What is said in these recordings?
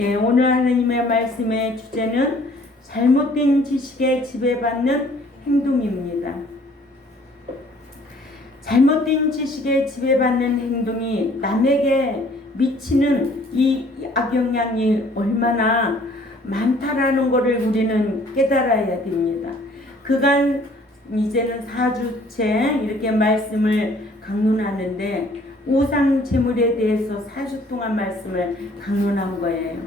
오늘 하나님의 말씀의 주제는 잘못된 지식에 지배받는 행동입니다. 잘못된 지식에 지배받는 행동이 남에게 미치는 이 악영향이 얼마나 많다라는 것을 우리는 깨달아야 됩니다. 그간 이제는 4주째 이렇게 말씀을 강론하는데 우상 제물에 대해서 4주 동안 말씀을 강론한 거예요.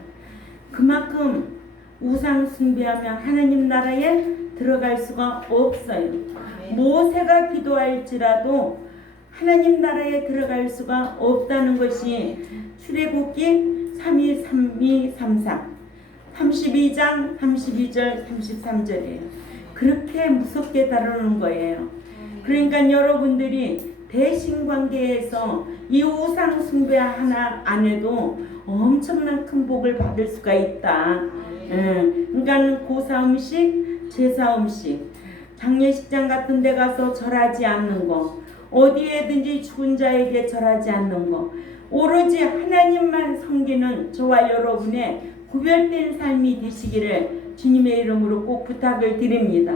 그만큼 우상 숭배하면 하나님 나라에 들어갈 수가 없어요. 모세가 기도할지라도 하나님 나라에 들어갈 수가 없다는 것이 출애굽기 3233 32장 32절 33절이에요. 그렇게 무섭게 다루는 거예요. 그러니까 여러분들이 대신관계에서 이 우상 숭배 하나 안 해도 엄청난 큰 복을 받을 수가 있다. 그러니까 고사 음식, 제사 음식, 장례식장 같은 데 가서 절하지 않는 거, 어디에든지 죽은 자에게 절하지 않는 거, 오로지 하나님만 섬기는 저와 여러분의 구별된 삶이 되시기를 주님의 이름으로 꼭 부탁을 드립니다.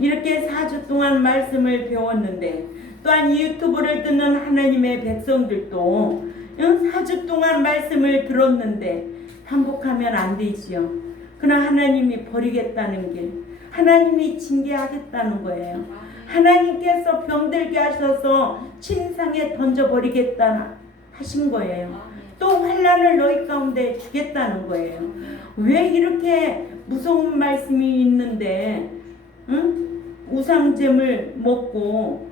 이렇게 4주 동안 말씀을 배웠는데 또한 유튜브를 듣는 하나님의 백성들도 4주 동안 말씀을 들었는데 반복하면 안 되지요. 그러나 하나님이 버리겠다는 길, 하나님이 징계하겠다는 거예요. 하나님께서 병들게 하셔서 침상에 던져버리겠다 하신 거예요. 또 환난을 너희 가운데 주겠다는 거예요. 왜 이렇게 무서운 말씀이 있는데 우상잼을 먹고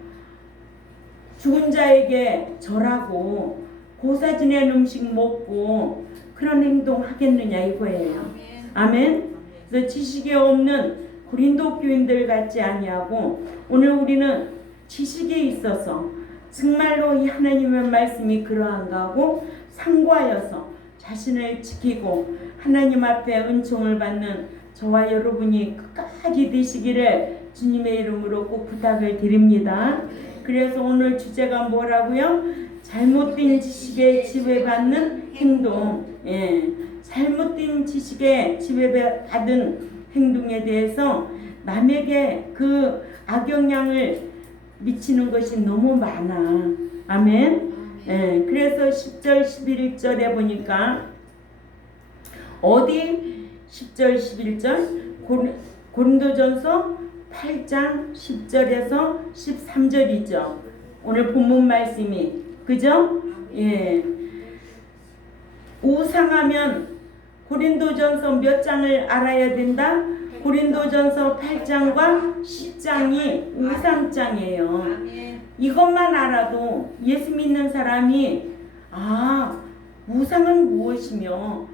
죽은 자에게 절하고 고사 지낸 음식 먹고 그런 행동 하겠느냐 이거예요. 아멘. 그래서 지식이 없는 고린도 교인들 같지 아니하고 오늘 우리는 지식이 있어서 정말로 이 하나님의 말씀이 그러한가 하고 상고하여서 자신을 지키고 하나님 앞에 은총을 받는 저와 여러분이 끝까지 되시기를 주님의 이름으로 꼭 부탁을 드립니다. 그래서 오늘 주제가 뭐라고요? 잘못된 지식에 지배받는 행동. 잘못된 지식에 지배받은 행동에 대해서 남에게 그 악영향을 미치는 것이 너무 많아. 아멘. 그래서 10절 11절에 보니까 어디 10절 11절 고린도전서 8장 10절에서 13절이죠. 오늘 본문 말씀이 그죠? 우상하면 고린도전서 몇 장을 알아야 된다? 고린도전서 8장과 10장이 우상장이에요. 이것만 알아도 예수 믿는 사람이 우상은 무엇이며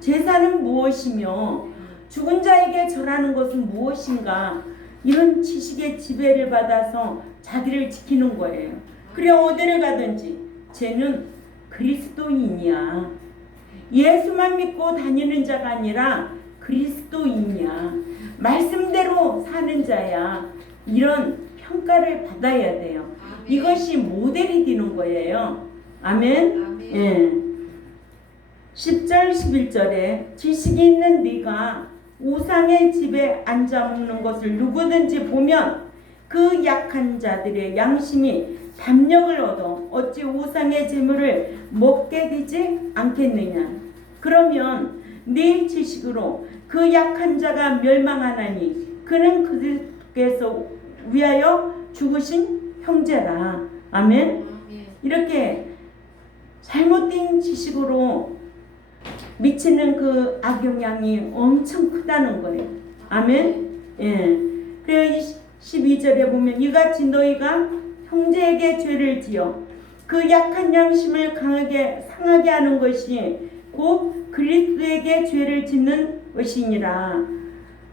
제사는 무엇이며 죽은 자에게 절하는 것은 무엇인가 이런 지식의 지배를 받아서 자기를 지키는 거예요. 그래 어디를 가든지 쟤는 그리스도인이야. 예수만 믿고 다니는 자가 아니라 그리스도인이야. 말씀대로 사는 자야. 이런 평가를 받아야 돼요. 이것이 모델이 되는 거예요. 아멘. 10절 11절에 지식이 있는 네가 우상의 집에 앉아 먹는 것을 누구든지 보면 그 약한 자들의 양심이 담력을 얻어 어찌 우상의 재물을 먹게 되지 않겠느냐. 그러면 네 지식으로 그 약한 자가 멸망하나니 그는 그리스도께서 위하여 죽으신 형제라. 아멘. 이렇게 잘못된 지식으로 미치는 그 악영향이 엄청 크다는 거예요. 아멘. 그래서 12절에 보면 이같이 너희가 형제에게 죄를 지어 그 약한 양심을 상하게 하는 것이 곧 그리스도에게 죄를 짓는 것이니라.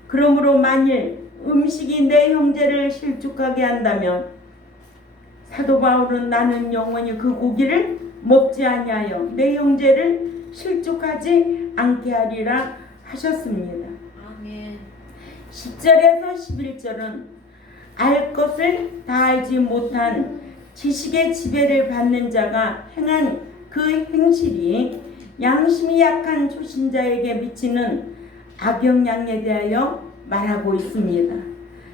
그러므로 만일 음식이 내 형제를 실족하게 한다면 사도 바울은 나는 영원히 그 고기를 먹지 아니하여 내 형제를 실족하지 않게 하리라 하셨습니다. 아멘. 10절에서 11절은 알 것을 다 알지 못한 지식의 지배를 받는 자가 행한 그 행실이 양심이 약한 초신자에게 미치는 악영향에 대하여 말하고 있습니다.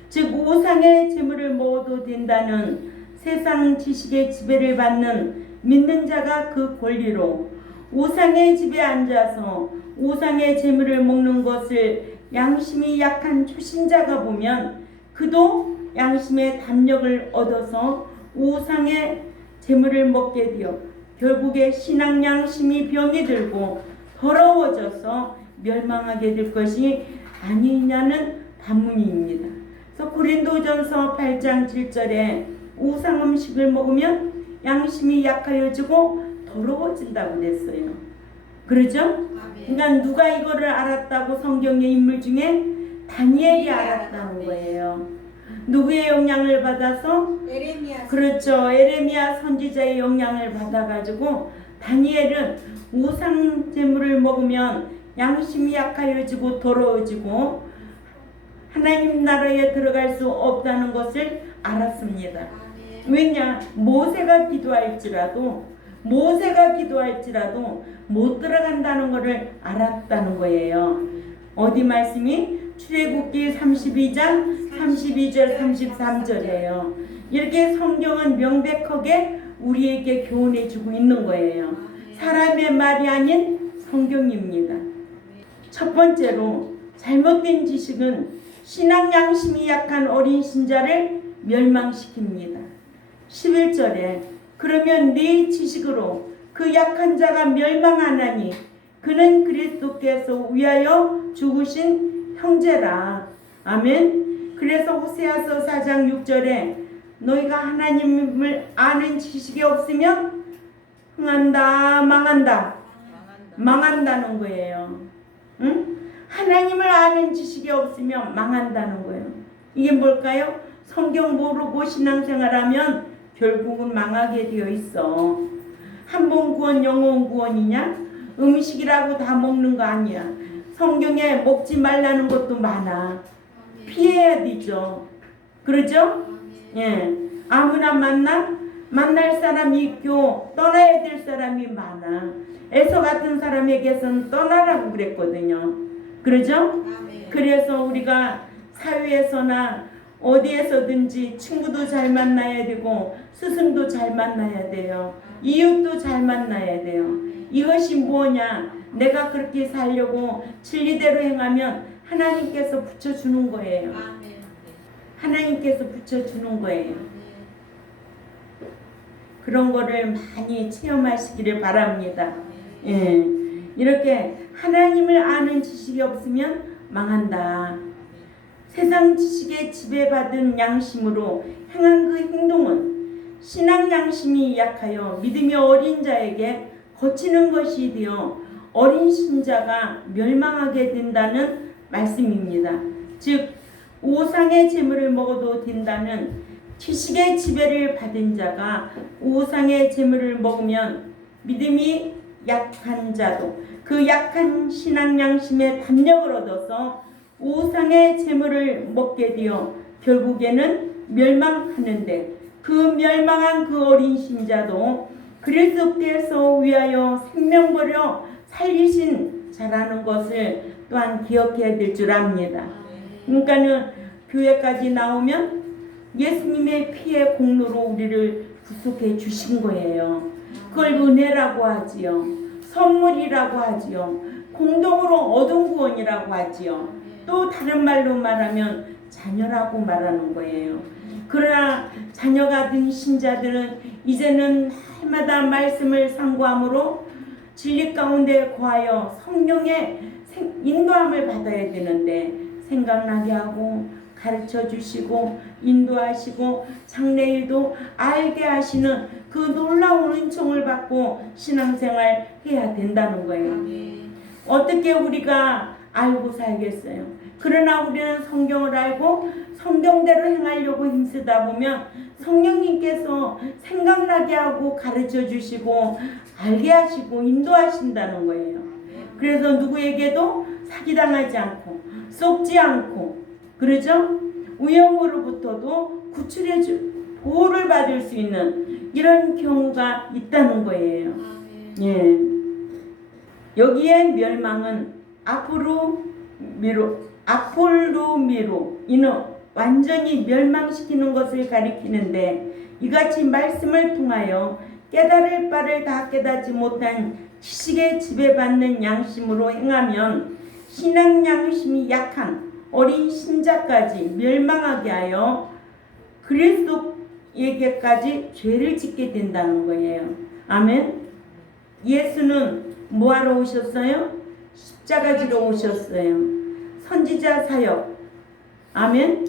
즉 우상의 재물을 먹어도 된다는 세상 지식의 지배를 받는 믿는 자가 그 권리로 우상의 집에 앉아서 우상의 재물을 먹는 것을 양심이 약한 초신자가 보면 그도 양심의 담력을 얻어서 우상의 재물을 먹게 되어 결국에 신앙 양심이 병이 들고 더러워져서 멸망하게 될 것이 아니냐는 반문입니다. 그래서 고린도전서 8장 7절에 우상 음식을 먹으면 양심이 약하여지고 더러워진다고 그랬어요. 그러죠? 그러니까 누가 이거를 알았다고 성경의 인물 중에 다니엘이 알았다는 거예요. 누구의 영향을 받아서? 에레미야. 그렇죠. 에레미야 선지자의 영향을 받아가지고 다니엘은 우상 제물을 먹으면 양심이 약하여지고 더러워지고 하나님 나라에 들어갈 수 없다는 것을 알았습니다. 왜냐? 모세가 기도할지라도 못 들어간다는 것을 알았다는 거예요. 어디 말씀이? 출애굽기 32장 32절 33절이에요. 이렇게 성경은 명백하게 우리에게 교훈해 주고 있는 거예요. 사람의 말이 아닌 성경입니다. 첫 번째로 잘못된 지식은 신앙 양심이 약한 어린 신자를 멸망시킵니다. 11절에 그러면 네 지식으로 그 약한 자가 멸망하나니 그는 그리스도께서 위하여 죽으신 형제라. 아멘. 그래서 호세아서 4장 6절에 너희가 하나님을 아는 지식이 없으면 망한다는 거예요. 응? 하나님을 아는 지식이 없으면 망한다는 거예요. 이게 뭘까요? 성경 모르고 신앙생활하면 결국은 망하게 되어 있어. 한 번 구원 영원 구원이냐? 음식이라고 다 먹는 거 아니야. 성경에 먹지 말라는 것도 많아. 피해야 되죠. 그러죠? 예. 아무나 만날 사람이 있고 떠나야 될 사람이 많아. 에서 같은 사람에게서는 떠나라고 그랬거든요. 그러죠? 그래서 우리가 사회에서나 어디에서든지 친구도 잘 만나야 되고 스승도 잘 만나야 돼요. 이웃도 잘 만나야 돼요. 이것이 뭐냐? 내가 그렇게 살려고 진리대로 행하면 하나님께서 붙여주는 거예요. 하나님께서 붙여주는 거예요. 그런 거를 많이 체험하시기를 바랍니다. 예. 이렇게 하나님을 아는 지식이 없으면 망한다. 세상 지식에 지배받은 양심으로 행한 그 행동은 신앙 양심이 약하여 믿음이 어린 자에게 거치는 것이 되어 어린 신자가 멸망하게 된다는 말씀입니다. 즉 우상의 재물을 먹어도 된다는 지식의 지배를 받은 자가 우상의 재물을 먹으면 믿음이 약한 자도 그 약한 신앙 양심의 담력을 얻어서 우상의 재물을 먹게 되어 결국에는 멸망하는데 그 멸망한 그 어린 신자도 그리스도께서 위하여 생명 버려 살리신 자라는 것을 또한 기억해야 될 줄 압니다. 그러니까는 교회까지 나오면 예수님의 피의 공로로 우리를 구속해 주신 거예요. 그걸 은혜라고 하지요. 선물이라고 하지요. 공동으로 얻은 구원이라고 하지요. 또 다른 말로 말하면 자녀라고 말하는 거예요. 그러나 자녀가 된 신자들은 이제는 날마다 말씀을 상고함으로 진리 가운데 거하여 성령의 인도함을 받아야 되는데 생각나게 하고 가르쳐 주시고 인도하시고 장래일도 알게 하시는 그 놀라운 은총을 받고 신앙생활 해야 된다는 거예요. 어떻게 우리가 알고 살겠어요? 그러나 우리는 성경을 알고 성경대로 행하려고 힘쓰다 보면 성령님께서 생각나게 하고 가르쳐 주시고 알게 하시고 인도하신다는 거예요. 그래서 누구에게도 사기당하지 않고 속지 않고 그러죠? 위험으로부터도 구출해 보호를 받을 수 있는 이런 경우가 있다는 거예요. 예. 여기에 멸망은 아폴루미로 이는 완전히 멸망시키는 것을 가리키는데, 이같이 말씀을 통하여 깨달을 바를 다 깨닫지 못한 지식에 지배받는 양심으로 행하면 신앙 양심이 약한 어린 신자까지 멸망하게 하여 그리스도에게까지 죄를 짓게 된다는 거예요. 아멘. 예수는 뭐하러 오셨어요? 십자가 지러 오셨어요. 선지자 사역. 아멘.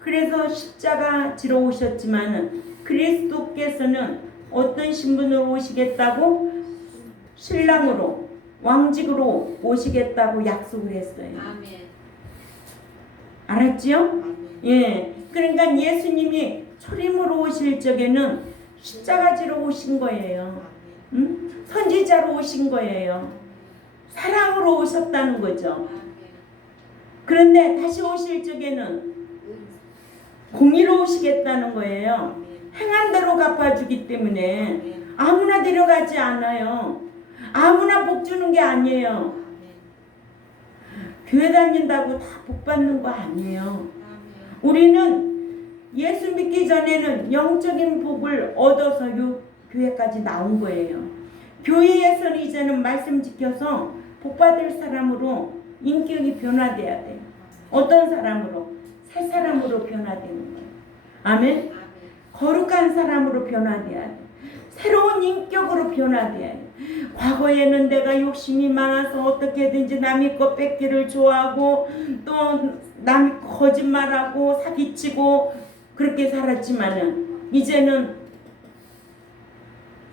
그래서 십자가 지러 오셨지만 그리스도께서는 어떤 신분으로 오시겠다고? 신랑으로, 왕직으로 오시겠다고 약속을 했어요. 알았지요? 예. 그러니까 예수님이 초림으로 오실 적에는 십자가 지러 오신 거예요. 선지자로 오신 거예요. 사랑으로 오셨다는 거죠. 그런데 다시 오실 적에는 공의로 오시겠다는 거예요. 행한 대로 갚아주기 때문에 아무나 데려가지 않아요. 아무나 복 주는 게 아니에요. 교회 다닌다고 다 복 받는 거 아니에요. 우리는 예수 믿기 전에는 영적인 복을 얻어서 교회까지 나온 거예요. 교회에서는 이제는 말씀 지켜서 복 받을 사람으로 인격이 변화돼야 돼요. 어떤 사람으로? 새 사람으로 변화되는 거예요. 아멘. 거룩한 사람으로 변화돼야 돼. 새로운 인격으로 변화돼야 돼. 과거에는 내가 욕심이 많아서 어떻게든지 남의 것 뺏기를 좋아하고 또 남이 거짓말하고 사기치고 그렇게 살았지만은 이제는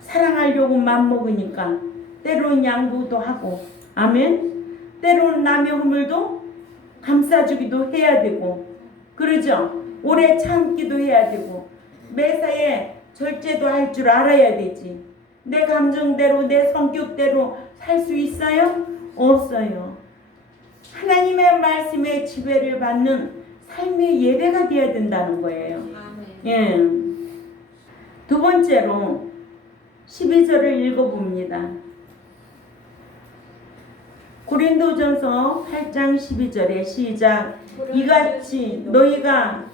사랑하려고 맘먹으니까 때로는 양보도 하고, 아멘. 때로는 남의 허물도 감싸주기도 해야 되고, 그러죠. 오래 참기도 해야 되고, 매사에 절제도 할 줄 알아야 되지. 내 감정대로 내 성격대로 살 수 있어요? 없어요. 하나님의 말씀에 지배를 받는 삶의 예배가 되어야 된다는 거예요. 예. 두 번째로 12절을 읽어봅니다. 고린도전서 8장 12절에 시작. 이같이 너희가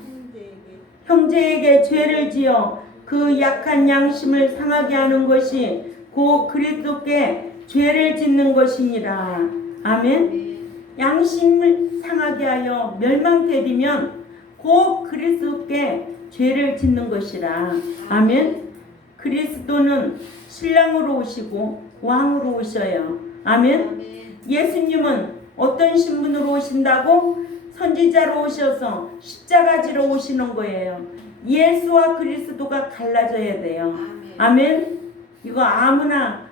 형제에게 죄를 지어 그 약한 양심을 상하게 하는 것이 곧 그리스도께 죄를 짓는 것이니라. 아멘. 양심을 상하게 하여 멸망되리면 곧 그리스도께 죄를 짓는 것이라. 아멘. 그리스도는 신랑으로 오시고 왕으로 오셔요. 아멘. 예수님은 어떤 신분으로 오신다고? 선지자로 오셔서 십자가 지러 오시는 거예요. 예수와 그리스도가 갈라져야 돼요. 아멘. 이거 아무나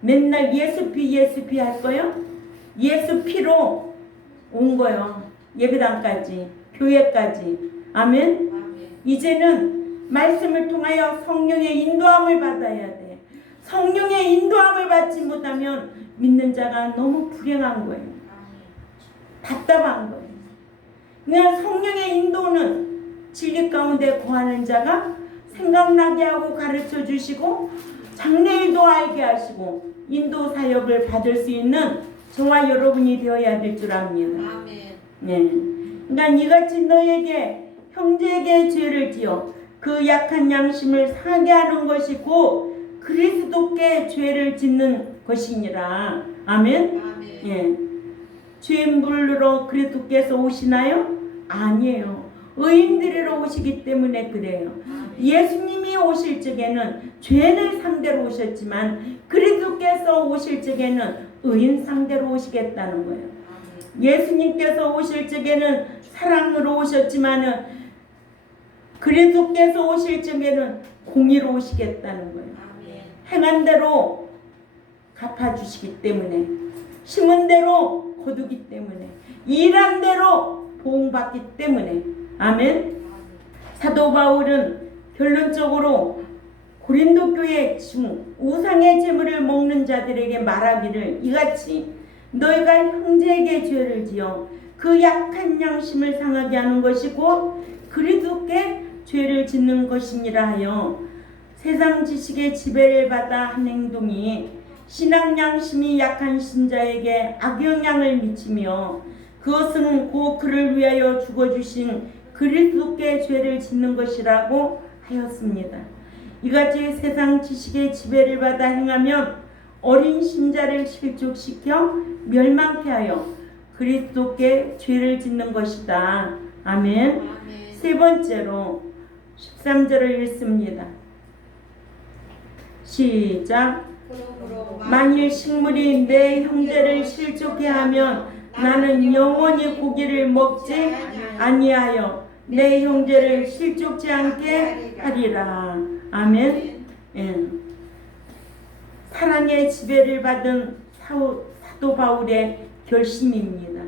맨날 예수 피 할 거요? 예수 피로 온 거요. 예배당까지, 교회까지. 아멘. 이제는 말씀을 통하여 성령의 인도함을 받아야 돼. 성령의 인도함을 받지 못하면 믿는 자가 너무 불행한 거예요. 답답한 거예요. 그냥 성령의 인도는 진리 가운데 거하는 자가 생각나게 하고 가르쳐 주시고 장래일도 알게 하시고 인도 사역을 받을 수 있는 저와 여러분이 되어야 될 줄 압니다. 네. 그러니까 이같이 너에게 형제에게 죄를 지어 그 약한 양심을 상하게 하는 것이고 그리스도께 죄를 짓는 것이니라. 아멘. 예. 죄 물으러 그리스도께서 오시나요? 아니에요. 의인들이러 오시기 때문에 그래요. 예수님이 오실 적에는 죄인을 상대로 오셨지만 그리스도께서 오실 적에는 의인 상대로 오시겠다는 거예요. 예수님께서 오실 적에는 사랑으로 오셨지만 그리스도께서 오실 적에는 공의로 오시겠다는 거예요. 행한 대로 갚아주시기 때문에, 심은 대로 거두기 때문에, 일한 대로 보응받기 때문에. 아멘. 사도 바울은 결론적으로 고린도 교회 중 우상의 제물을 먹는 자들에게 말하기를 이같이 너희가 형제에게 죄를 지어 그 약한 양심을 상하게 하는 것이고 그리스도께 죄를 짓는 것이니라 하여 세상 지식의 지배를 받아 한 행동이 신앙 양심이 약한 신자에게 악영향을 미치며 그것은 곧 그를 위하여 죽어주신 그리스도께 죄를 짓는 것이라고 하였습니다. 이같이 세상 지식의 지배를 받아 행하면 어린 신자를 실족시켜 멸망케 하여 그리스도께 죄를 짓는 것이다. 아멘. 아멘. 세 번째로 13절을 읽습니다. 시작. 그러므로 만일 식물이 내 형제를 실족해 하면 나는 영원히 고기를 먹지 아니하여 내 형제를 실족지 않게 하리라. 아멘. 예. 사랑의 지배를 받은 사도 바울의 결심입니다.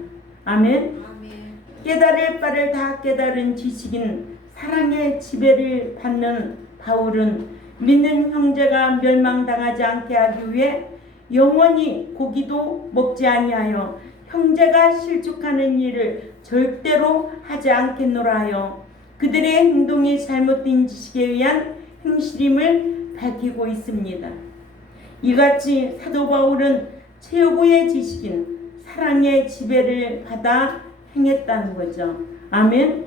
아멘. 아멘. 깨달을 바를 다 깨달은 지식인 사랑의 지배를 받는 바울은 믿는 형제가 멸망당하지 않게 하기 위해 영원히 고기도 먹지 아니하여 형제가 실족하는 일을 절대로 하지 않겠노라 하여 그들의 행동이 잘못된 지식에 의한 행실임을 밝히고 있습니다. 이같이 사도 바울은 최고의 지식인 사랑의 지배를 받아 행했다는 거죠. 아멘. 아멘.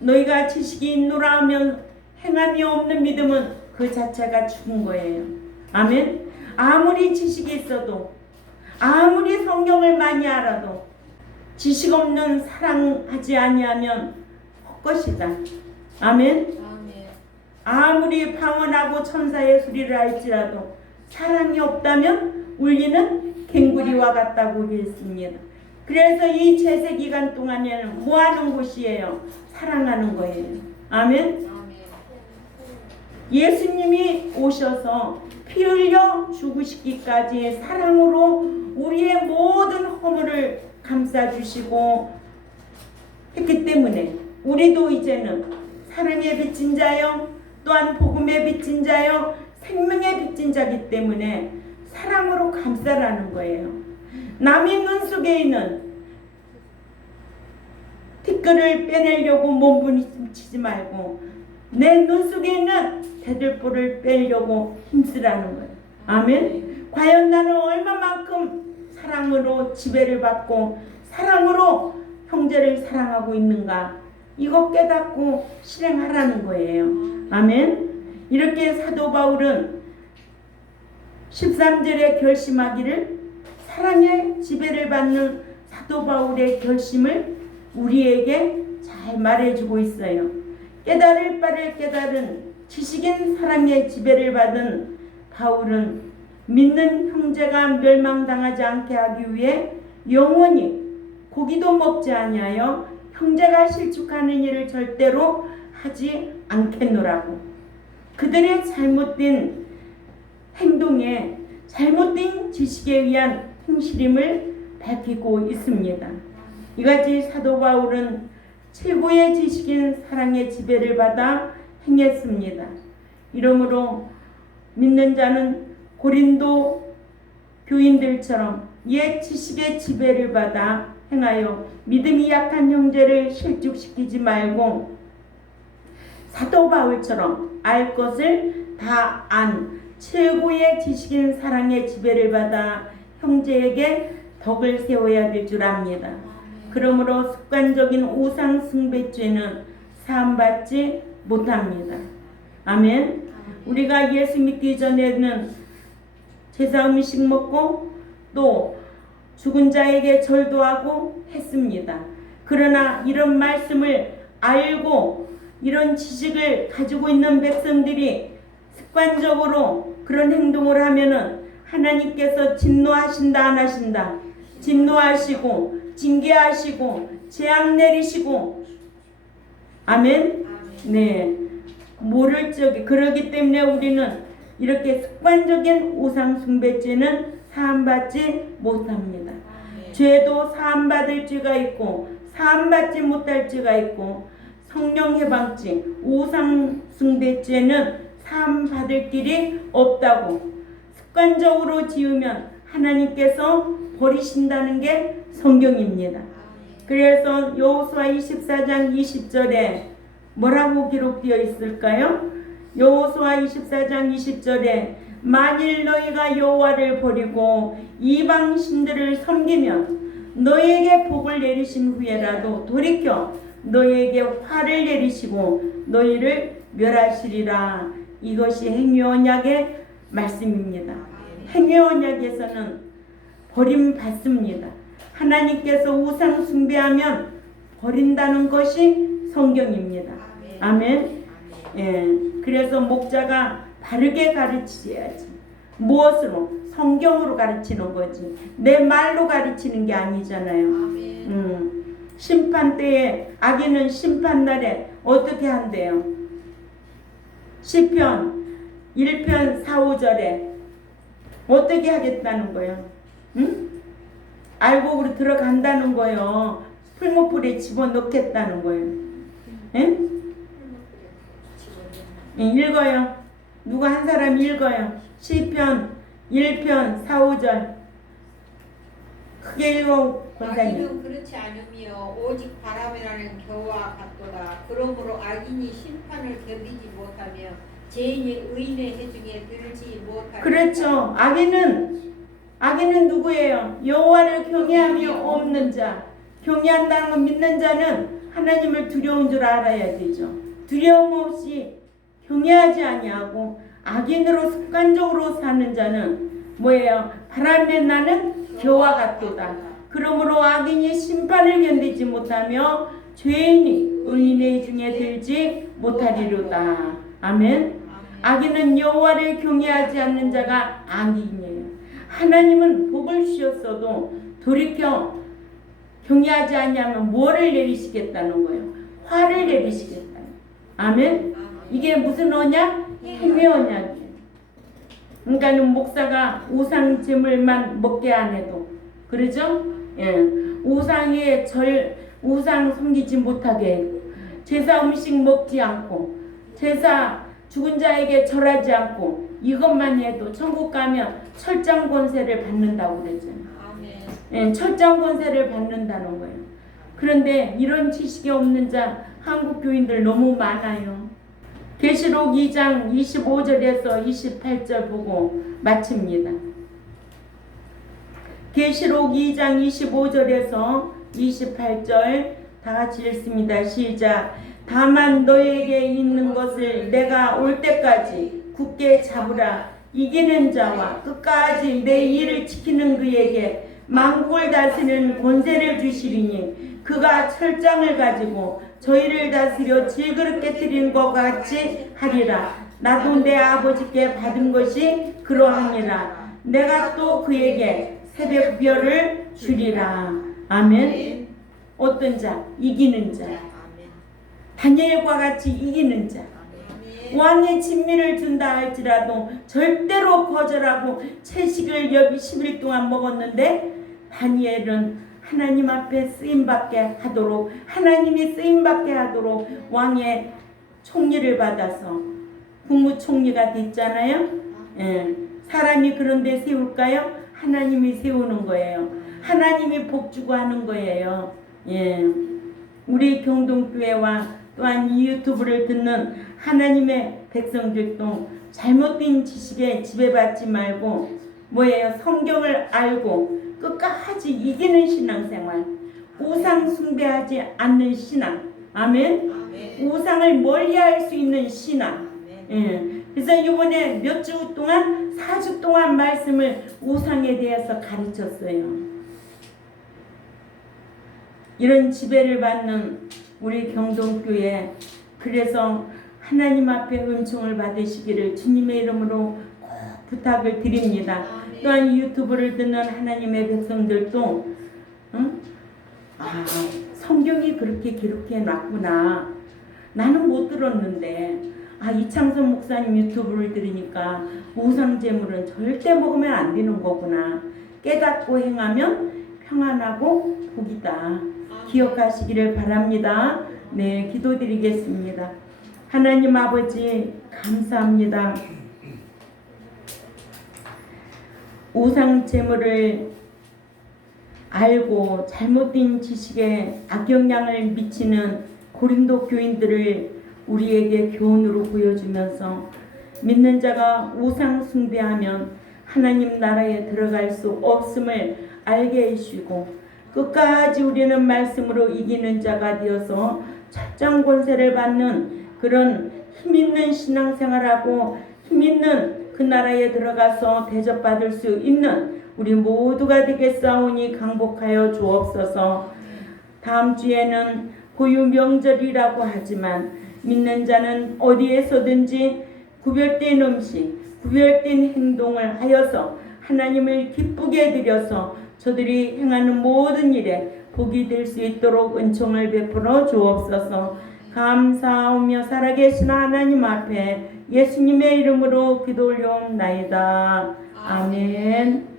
너희가 지식이 있노라 하면 행함이 없는 믿음은 그 자체가 죽은 거예요. 아멘. 아무리 지식이 있어도 아무리 성경을 많이 알아도 지식 없는 사랑하지 아니하면 헛것이다. 아멘. 아멘. 아무리 방언하고 천사의 소리를 할지라도 사랑이 없다면 울리는 갱구리와 같다고 그랬습니다. 그래서 이 제세 기간 동안에는 뭐 하는 곳이에요? 사랑하는 거예요. 아멘. 아멘. 예수님이 오셔서 피 흘려 죽으시기까지 사랑으로 우리의 모든 허물을 감싸주시고 했기 때문에 우리도 이제는 사랑의 빚진 자요 또한 복음의 빚진 자요 생명의 빚진 자기 때문에 사랑으로 감싸라는 거예요. 남의 눈 속에 있는 티끌을 빼내려고 몸부림치지 말고 내 눈 속에 있는 대들보를 빼려고 힘쓰라는 거예요. 아멘. 과연 나는 얼마만큼 사랑으로 지배를 받고 사랑으로 형제를 사랑하고 있는가? 이거 깨닫고 실행하라는 거예요. 아멘. 이렇게 사도 바울은 13절에 결심하기를 사랑의 지배를 받는 사도 바울의 결심을 우리에게 잘 말해주고 있어요. 깨달을 바를 깨달은 지식인 사랑의 지배를 받은 바울은 믿는 형제가 멸망당하지 않게 하기 위해 영원히 고기도 먹지 아니하여 형제가 실족하는 일을 절대로 하지 않겠노라고 그들의 잘못된 행동에 잘못된 지식에 의한 행실임을 밝히고 있습니다. 이같이 사도 바울은 최고의 지식인 사랑의 지배를 받아 행했습니다. 이러므로 믿는 자는 고린도 교인들처럼 옛 지식의 지배를 받아 행하여 믿음이 약한 형제를 실족시키지 말고 사도 바울처럼 알 것을 다 안 최고의 지식인 사랑의 지배를 받아 형제에게 덕을 세워야 될 줄 압니다. 그러므로 습관적인 우상 숭배죄는 사함받지 못합니다. 아멘. 우리가 예수 믿기 전에는 제사 음식 먹고 또 죽은 자에게 절도하고 했습니다. 그러나 이런 말씀을 알고 이런 지식을 가지고 있는 백성들이 습관적으로 그런 행동을 하면은 하나님께서 진노하신다 안 하신다? 진노하시고 징계하시고 재앙 내리시고 아멘. 네. 모를 적에 그러기 때문에 우리는 이렇게 습관적인 우상 숭배죄는 사함받지 못합니다. 죄도 사함받을 죄가 있고 사함받지 못할 죄가 있고 성령 해방죄, 우상 숭배죄는 사함받을 길이 없다고 습관적으로 지으면 하나님께서 버리신다는 게 성경입니다. 그래서 여호수아 24장 20절에 뭐라고 기록되어 있을까요? 여호수아 24장 20절에 만일 너희가 여호와를 버리고 이방 신들을 섬기면 너희에게 복을 내리신 후에라도 돌이켜 너희에게 화를 내리시고 너희를 멸하시리라. 이것이 행위 언약의 말씀입니다. 행위 언약에서는 버림받습니다. 하나님께서 우상 숭배하면 버린다는 것이 성경입니다. 아멘. 예. 그래서 목자가 바르게 가르치셔야지. 무엇으로? 성경으로 가르치는 거지. 내 말로 가르치는 게 아니잖아요. 심판 때에 악인은 심판 날에 어떻게 한대요? 시편 1편 4, 5절에 어떻게 하겠다는 거예요? 응? 알곡으로 들어간다는 거예요. 풀무불에 집어넣겠다는 거예요. 응? 읽어요. 누가 한 사람이 읽어요. 시편 1편 4, 5절 크게 읽어 권사님. 악인은 그렇지 않으며 오직 바람이라는 겨와 같도다. 그러므로 악인이 심판을 견디지 못하며 죄인이 의인의 해중에 들지 못하리라. 그렇죠. 악인은 누구예요? 여호와를 경외함이 없는 자. 경외한다는 건 믿는 자는 하나님을 두려운 줄 알아야 되죠. 두려움 없이 경외하지 아니하고 악인으로 습관적으로 사는 자는 뭐예요? 바람에 나는 겨와 같도다. 그러므로 악인이 심판을 견디지 못하며 죄인이 의인의 중에 들지 못하리로다. 아멘. 악인은 여호와를 경외하지 않는 자가 악인이에요. 하나님은 복을 주셨어도 돌이켜 경외하지 않으면 뭐를 내리시겠다는 거예요? 화를 내리시겠다. 아멘. 이게 무슨 언약? 행위 언약이에요. 그러니까 목사가 우상 제물만 먹게 안 해도 그러죠? 예. 우상 섬기지 못하게 해도 제사 음식 먹지 않고 제사 죽은 자에게 절하지 않고 이것만 해도 천국 가면 철장 권세를 받는다고 그랬잖아요. 예, 철장 권세를 받는다는 거예요. 그런데 이런 지식이 없는 자 한국 교인들 너무 많아요. 계시록 2장 25절에서 28절 보고 마칩니다. 계시록 2장 25절에서 28절 다 같이 읽습니다. 시작. 다만 너에게 있는 것을 내가 올 때까지 굳게 잡으라. 이기는 자와 끝까지 내 일을 지키는 그에게 만국을 다스리는 권세를 주시리니 그가 철장을 가지고 저희를 다스려 질그릇 깨뜨린 것 같이 하리라. 나도 내 아버지께 받은 것이 그러하니라. 내가 또 그에게 새벽별을 주리라. 아멘. 어떤 자? 이기는 자. 다니엘과 같이 이기는 자. 왕의 진미를 준다 할지라도 절대로 거절하고 채식을 여비 10일 동안 먹었는데 다니엘은 하나님 앞에 쓰임받게 하도록 하나님이 쓰임받게 하도록 왕의 총리를 받아서 국무총리가 됐잖아요. 예. 사람이 그런데 세울까요? 하나님이 세우는 거예요. 하나님이 복주고 하는 거예요. 예. 우리 경동교회와 또한 이 유튜브를 듣는 하나님의 백성들도 잘못된 지식에 지배받지 말고 뭐예요? 성경을 알고 끝까지 이기는 신앙생활, 우상 숭배하지 않는 신앙. 아멘. 우상을 멀리할 수 있는 신앙. 예. 그래서 이번에 몇 주 동안 4주 동안 말씀을 우상에 대해서 가르쳤어요. 이런 지배를 받는 우리 경동교회, 그래서 하나님 앞에 은총을 받으시기를 주님의 이름으로 꼭 부탁을 드립니다. 또한 유튜브를 듣는 하나님의 백성들도 성경이 그렇게 기록해 놨구나. 나는 못 들었는데 이창선 목사님 유튜브를 들으니까 우상 제물은 절대 먹으면 안 되는 거구나. 깨닫고 행하면 평안하고 복이다. 기억하시기를 바랍니다. 네, 기도드리겠습니다. 하나님 아버지 감사합니다. 우상 제물을 알고 잘못된 지식에 악영향을 미치는 고린도 교인들을 우리에게 교훈으로 보여주면서 믿는 자가 우상 숭배하면 하나님 나라에 들어갈 수 없음을 알게 해주시고 끝까지 우리는 말씀으로 이기는 자가 되어서 철저한 권세를 받는 그런 힘있는 신앙생활하고 힘있는 그 나라에 들어가서 대접받을 수 있는 우리 모두가 되겠사오니 강복하여 주옵소서. 다음 주에는 고유 명절이라고 하지만 믿는 자는 어디에서든지 구별된 음식, 구별된 행동을 하여서 하나님을 기쁘게 드려서 저들이 행하는 모든 일에 복이 될 수 있도록 은총을 베풀어 주옵소서. 감사하며 살아계신 하나님 앞에 예수님의 이름으로 기도 올려옵나이다. 아멘.